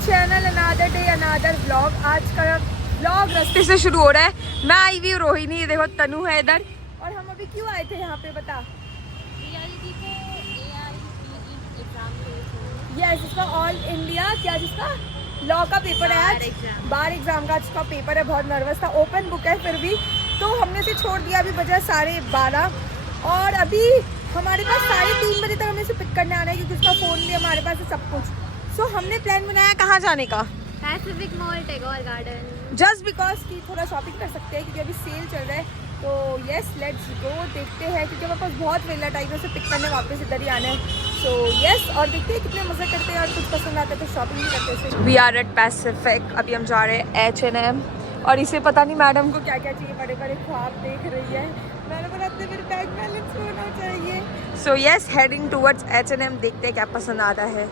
Channel अनादर day अनादर vlog. आज का vlog रास्ते से शुरू हो रहा है। मैं आई हुई रोहिणी, देखो तनु है इधर। और हम अभी क्यों आए थे यहाँ पे बता? यस, इसका ऑल इंडिया क्या जिसका लॉ का पेपर है आज, बार एग्जाम का आज का पेपर है। बहुत नर्वस था, ओपन बुक है फिर भी तो हमने उसे छोड़ दिया। अभी बजा 12:30 और अभी हमारे पास 3:30 बजे तक हमें इसे पिक करने आना है क्योंकि उसका फ़ोन भी हमारे पास है, सब कुछ। सो हमने प्लान बनाया कहाँ जाने का, Pacific mall Tagore garden, just because कि थोड़ा शॉपिंग कर सकते हैं क्योंकि अभी सेल चल रहा है। तो यस लेट्स गो, देखते हैं क्योंकि हमारे पास बहुत वेला टाइम है उसे पिक करने वापस इधर ही आना है। सो यस, और देखते हैं कितने मज़े करते हैं और कुछ पसंद आता है तो शॉपिंग भी करते हैं। वी आर एट पैसिफिक, अभी हम जा रहे हैं H&M और इसे पता नहीं मैडम को क्या क्या चाहिए, बड़े बड़े ख्वाब देख रही है। मैंने बोला अपने मेरे बैग बैलेंस होना चाहिए। So yes, heading towards H&M, देखते हैं क्या पसंद आता है।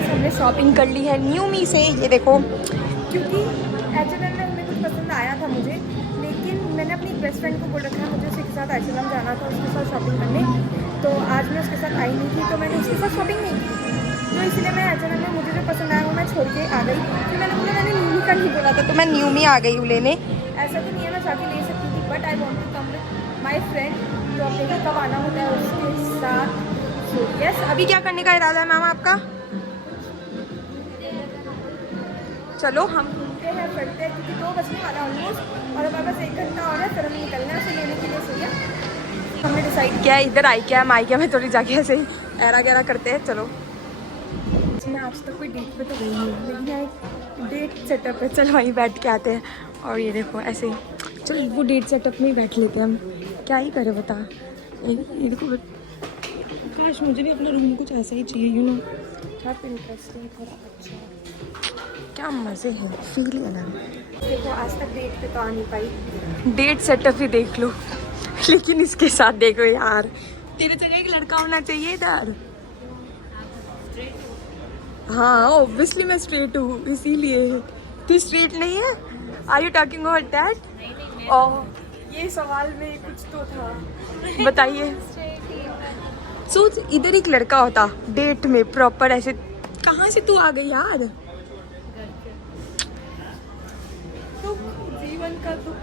हमने शॉपिंग कर ली है न्यू मी से, ये देखो, क्योंकि H&M में हमें कुछ पसंद आया था मुझे, लेकिन मैंने अपनी बेस्ट फ्रेंड को बोल रखा है मुझे उसके साथ H&M जाना था उसके साथ शॉपिंग करने। तो आज मैं उसके साथ आई नहीं थी तो मैंने उसके साथ शॉपिंग नहीं की, तो इसलिए मैं H&M में मुझे जो पसंद आया वो मैं छोड़ के आ गई। फिर मैंने बोला मैंने न्यू मी का नहीं बोला था तो मैं न्यू मी आ गई हूँ लेने। ऐसा तो नहीं है मैं जाके ले सकती थी, but I want to come with my friend. तो अब देखा कब आना होता है उसके साथ। सो यस, अभी क्या करने का इरादा है मैम आपका? चलो हम घूमते हैं फिरते हैं क्योंकि 2 बजने वाला ऑलमोस्ट और हमारे पास 1 घंटा और है, फिर हमें निकलना है उसे लेने के लिए। सोया हमने डिसाइड किया है इधर आई क्या हम आई क्या मैं थोड़ी जाके ऐसे ही एरा गैरा करते हैं। चलो, मैं आज तक कोई डेट पे तो गई नहीं लेकिन यहाँ एक डेट सेटअप है, चलो वहीं बैठ के आते हैं। और ये देखो ऐसे ही, चलो वो डेट सेटअप में ही बैठ लेते हैं हम, क्या ही करें बता। ये देखो, काश मुझे भी अपना रूम कुछ ऐसा ही चाहिए, यू नो, बहुत इंटरेस्टिंग, थोड़ा अच्छा, क्या मज़े हैं, फील ही अलग है। देखो आज तक डेट पे तो आ नहीं पाई, डेट सेटअप ही देख लो, लेकिन इसके साथ देखो यार, तेरे जगह एक लड़का होना चाहिए इधर। हाँ ऑब्वियसली मैं स्ट्रेट हूँ इसीलिए। तू स्ट्रेट नहीं है? Are you talking about that? Oh ये सवाल में कुछ तो था, बताइए। सोच इधर एक लड़का होता डेट में प्रॉपर ऐसे, कहाँ से तू आ गई यार? दुख, जीवन का दुख,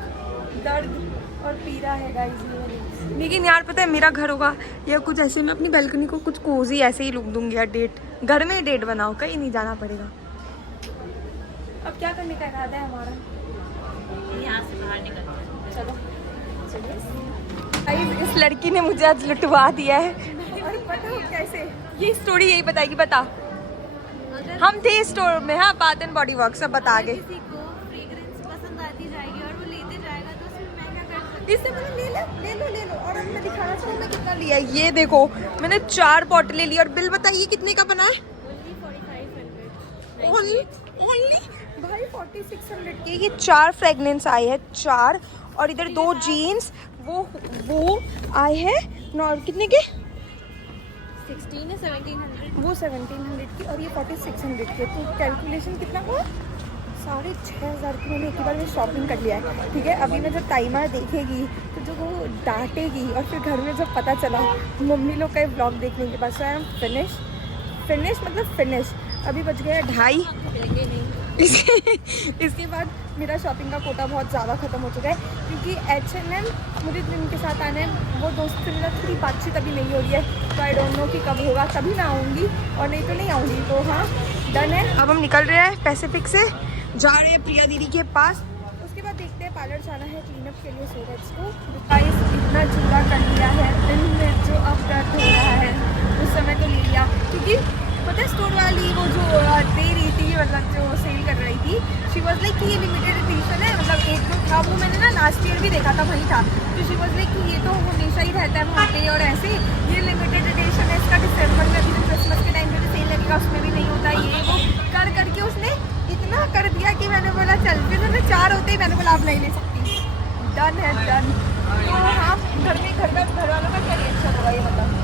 दर्द और पीड़ा है गाइस। लेकिन यार पता है मेरा घर होगा या कुछ ऐसे, मैं अपनी बैल्कनी को कुछ कोजी ऐसे ही लुक दूंगी यार। डेट घर में डेट बनाओ, कहीं नहीं जाना पड़ेगा। अब क्या करने का इरादा है हमारा? यहाँ से बाहर निकलते हैं। चलो चलिए। इस लड़की ने मुझे आज लुटवा दिया है और पता हो कैसे, ये स्टोरी यही बताएगी। बता, हम थे स्टोर में, हाँ बात एंड बॉडी वर्क सब बता गए। किसी को फ्रेग्रेंस पसंद आती जाएगी और वो लेते जाएगा तो उसमें मैं क्या कर सकती इससे बोलो ले लो। और अब मैं दिखाना चाहूँ मैं कितना लिया है। ये देखो मैंने 4 बॉटलें ली और बिल बताइए कितने का बना है? ओनली भाई 4600 के ये 4 फ्रेगनेंस आए हैं, 4। और इधर 2 जीन्स वो आए हैं कितने के? 16 है 1700, वो 1700 की और ये 4600 के। तो कैलकुलेशन कितना हुआ? 6500 की मैंने एक ही बार में शॉपिंग कर लिया है। ठीक है, अभी मैं जब टाइमर देखेगी तो जो वो डांटेगी और फिर घर में जब पता चला मम्मी लोग का ब्लॉग देखने के बाद, सो आई एम फिनिश मतलब फिनिश। अभी बज गया 2:30। इसके बाद मेरा शॉपिंग का कोटा बहुत ज़्यादा ख़त्म हो चुका है क्योंकि H&M मुझे जिनके साथ आना है वो दोस्त से मेरा थोड़ी बातचीत अभी नहीं हो रही है, तो आई डोंट नो कि कब होगा, तभी मैं आऊँगी और नहीं तो नहीं आऊँगी। तो हाँ डन है। अब हम निकल रहे हैं पैसिफिक से, जा रहे हैं प्रिया दीदी के पास। उसके बाद देखते हैं, पार्लर जाना है क्लीनअप के लिए सूरज को। गाइस इतना चूड़ा कर लिया है, दिल में जो अब दर्द हो रहा है उस समय तो ले लिया क्योंकि पता है स्टोर वाली वो जो दे रही थी, मतलब जो सेल कर रही थी, शी वॉज लाइक कि ये लिमिटेड एडिशन है, मतलब 1 2 था वो, मैंने ना लास्ट ईयर भी देखा था वही था। तो शी वॉज लाइक कि ये तो हमेशा ही रहता है वहाँ पे और ऐसे ये लिमिटेड एडिशन है, इसका दिसंबर में अभी क्रिसमस के टाइम पे भी सेल लगेगा उसमें भी नहीं होता। ये वो करके उसने इतना कर दिया कि मैंने बोला चल, फिर मैंने 4 होते ही मैंने बोला आप नहीं ले सकती। डन है डन। तो हाँ घर वालों का क्या रिएक्शन होगा ये मतलब?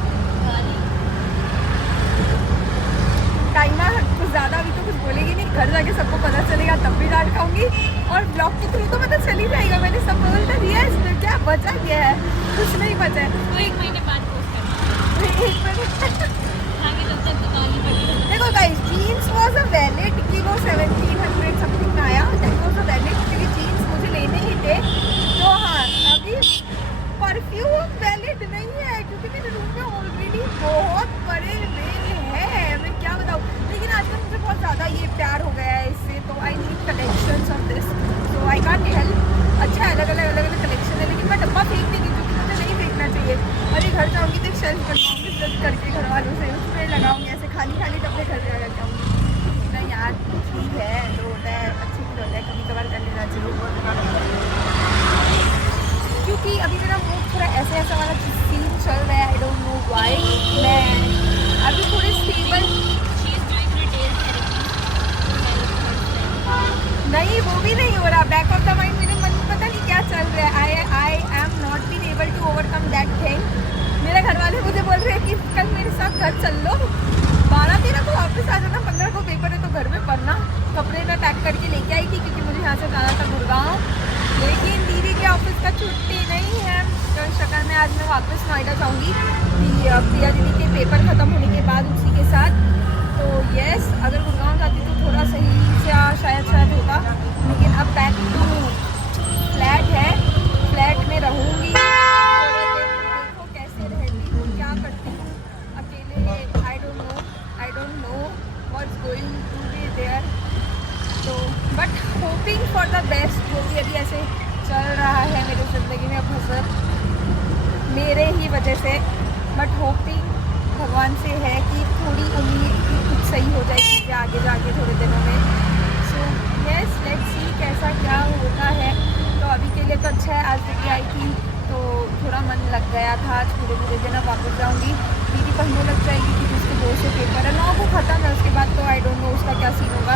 टाइमर कुछ ज़्यादा अभी तो कुछ बोलेगी नहीं, घर जाके सबको पता चलेगा तब भी डांट खाऊंगी और ब्लॉग के थ्रू तो पता चल ही जाएगा। मैंने सब बोलता दिया है, इसमें क्या बचा गया है? कुछ नहीं बचा है। तो 1 महीने बाद पोस्ट करना, 1 महीने आगे जब तक तो गाली पड़ी। देखो guys, jeans was a valid कि वो भी नहीं हो रहा, बैक ऑफ द माइंड मेरे मन में पता नहीं क्या चल रहा है। I am not been able to overcome that thing. मेरे घर वाले मुझे बोल रहे हैं कि कल मेरे साथ घर चल लो, 12-13 को वापस आ जाना, 15 को पेपर है तो घर में पढ़ना। कपड़े मैं पैक करके लेके आई थी क्योंकि मुझे यहाँ से जाना था गुड़गांव, लेकिन दीदी के ऑफिस का छुट्टी नहीं है तो इस चक्कर में आज मैं वापस नोएडा जाऊँगी प्रिया दीदी के पेपर ख़त्म होने के बाद उसी के साथ। तो यस, अगर गुड़गांव जाती तो थोड़ा सही से शायद होता, लेकिन अब बैक टू फ्लैट है, फ्लैट में रहूँगी। देखो कैसे रहती हूँ, क्या करती हूँ अकेले। I don't know what's going to be there. तो but hoping for the best. जो भी अभी ऐसे चल रहा है मेरी ज़िंदगी में अब मेरे ही वजह से, बट होपिंग भगवान से है कि थोड़ी उम्मीद कि कुछ सही हो जाए चीज़ें आगे जाके थोड़े दिनों में। सो यस, लेट्स सी कैसा क्या होता है। तो अभी के लिए तो अच्छा है, आज दीदी आई थी तो थोड़ा मन लग गया था। आज पूरे दिन अब वापस जाऊँगी, दीदी पढ़ने लग जाएगी क्योंकि उसके 2 से पेपर है, 9 को ख़त्म है। उसके बाद तो आई डोंट नो उसका क्या सीन होगा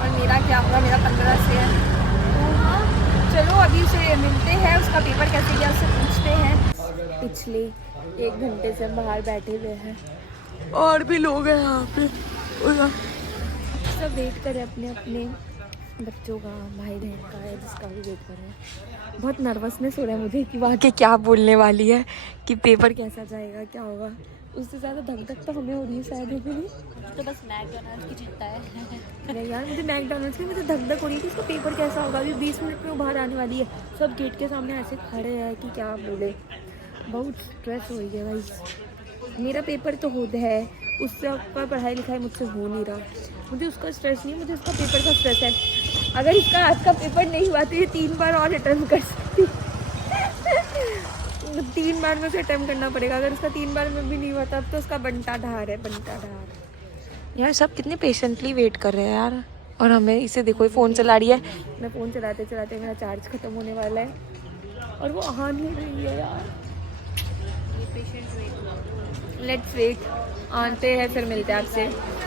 और मेरा क्या होगा, मेरा 15 से है। तो हाँ चलो अभी उसे मिलते हैं, उसका पेपर कैसे गया उससे पूछते हैं। पिछले 1 घंटे से हम बाहर बैठे हुए हैं और भी लोग हैं यहाँ पे, सब वेट कर रहे हैं अपने अपने बच्चों का, भाई बहन का है जिसका भी वेट कर रहे हैं। बहुत नर्वसनेस हो रहा है मुझे कि वहाँ के क्या बोलने वाली है, कि पेपर कैसा जाएगा, क्या होगा। उससे ज़्यादा धक धक तो हमें हो रही है शायद। है कि नहीं? तो बस मैकडॉनल्ड्स की चिंता है। नहीं यार, मुझे मैकडॉनल्ड्स की मुझे धक धक हो रही है कि उसका पेपर कैसा होगा। अभी 20 मिनट में वो बाहर आने वाली है, सब गेट के सामने ऐसे खड़े हैं कि क्या बोले। बहुत स्ट्रेस हो गया भाई। मेरा पेपर तो होता है, उससे आपका पढ़ाई लिखाई मुझसे हो नहीं रहा। मुझे उसका स्ट्रेस नहीं, मुझे उसका पेपर का स्ट्रेस है। अगर इसका आज का पेपर नहीं हुआ तो ये 3 बार और अटेम्प्ट कर सकती। 3 बार में से अटेम्प्ट करना पड़ेगा। अगर उसका 3 बार में भी नहीं हुआ तब तो उसका बनता ढार है, बनता ढार। यार सब कितने पेशेंटली वेट कर रहे हैं यार, और हमें इसे देखो फ़ोन चला रही है। मैं फ़ोन चलाते चलाते मेरा चार्ज ख़त्म होने वाला है और वो आ नहीं रही है यार। लेट्स वेट, आते हैं फिर मिलते हैं आपसे।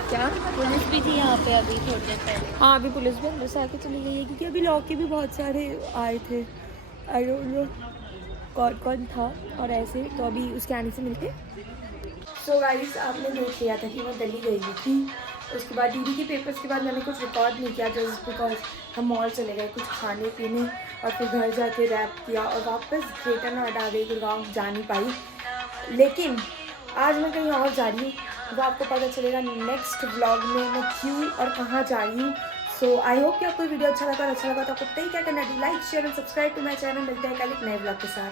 क्या पुलिस भी थी यहाँ पे अभी थोड़ी देर पहले। हाँ, अभी पुलिस भी अंदर से आके चली गई है क्योंकि अभी लॉ के भी बहुत सारे आए थे। आई डोंट नो कौन कौन था और ऐसे, तो अभी उसके आने से मिलते। सो गाइस, आपने देख लिया था कि मैं दिल्ली गई हुई थी। उसके बाद दीदी के पेपर्स के बाद मैंने कुछ रिकॉर्ड नहीं किया जस्ट बिकॉज हम मॉल चले गए कुछ खाने पीने और फिर घर जाके रैप किया और वापस ग्रेटर नोएडा आ गई, गुड़गांव जा नहीं पाई। लेकिन आज मैं कहीं और जा रही हूँ, वो आपको पता चलेगा नेक्स्ट व्लॉग में मैं क्यों और कहाँ जा रही हूँ। सो आई होप कि आपको वीडियो अच्छा लगा तो आपको पता ही क्या करना है, like share and subscribe to my channel. मिलते हैं कल एक नए व्लॉग के साथ।